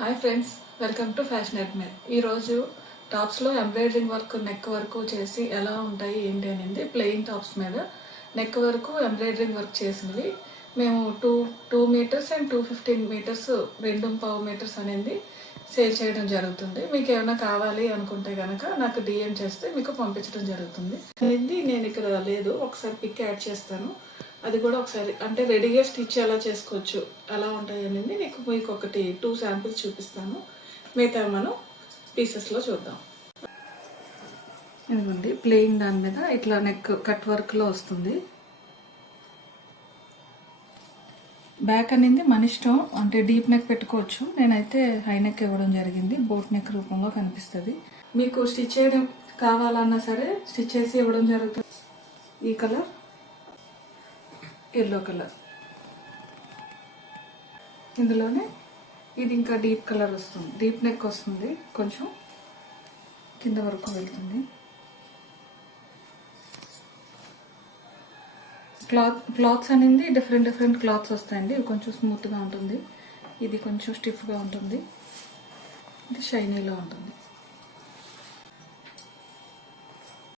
Hi friends, welcome to fashion admire. ఈరోజు టాప్స్లో embroidering work neck వరకు చేసి ఎలా ఉంటాయి ఏంటి అనేది ప్లెయిన్ టాప్స్ మీద నెక్ వరకు ఎంబ్రాయిడరింగ్ వర్క్ చేసినవి మేము two metres and 215 metres 2.5 metres అనేది సేల్ చేయడం జరుగుతుంది. మీకు ఏమైనా కావాలి అనుకుంటే కనుక నాకు డిఎం చేస్తే మీకు పంపించడం జరుగుతుంది. అనేది నేను ఇక్కడ లేదు, ఒకసారి పిక్ యాడ్ చేస్తాను. అది కూడా ఒకసారి అంటే రెడీగా స్టిచ్ ఎలా చేసుకోవచ్చు, ఎలా ఉంటాయి అనేది మీకు ఒకటి 2 శాంపిల్స్ చూపిస్తాను. మిగతా మనం పీసెస్లో చూద్దాం. ఇదిగోండి, ప్లెయిన్ దాని మీద ఇట్లా నెక్ కట్ వర్క్లో వస్తుంది. బ్యాక్ అనేది మన ఇష్టం, అంటే డీప్ నెక్ పెట్టుకోవచ్చు. నేనైతే హై నెక్ ఇవ్వడం జరిగింది, బోట్ నెక్ రూపంలో కనిపిస్తుంది. మీకు స్టిచ్ చేయడం కావాలన్నా సరే స్టిచ్ చేసి ఇవ్వడం జరుగుతుంది. ఈ కలర్ ఎల్లో కలర్, ఇందులోనే ఇది ఇంకా డీప్ కలర్ వస్తుంది, డీప్ నెక్ వస్తుంది, కొంచెం కింద వరకు వెళ్తుంది. క్లాత్స్ అనేది డిఫరెంట్ క్లాత్స్ వస్తాయండి. ఇవి కొంచెం స్మూత్గా ఉంటుంది, ఇది కొంచెం స్టిఫ్గా ఉంటుంది, ఇది షైనీలో ఉంటుంది.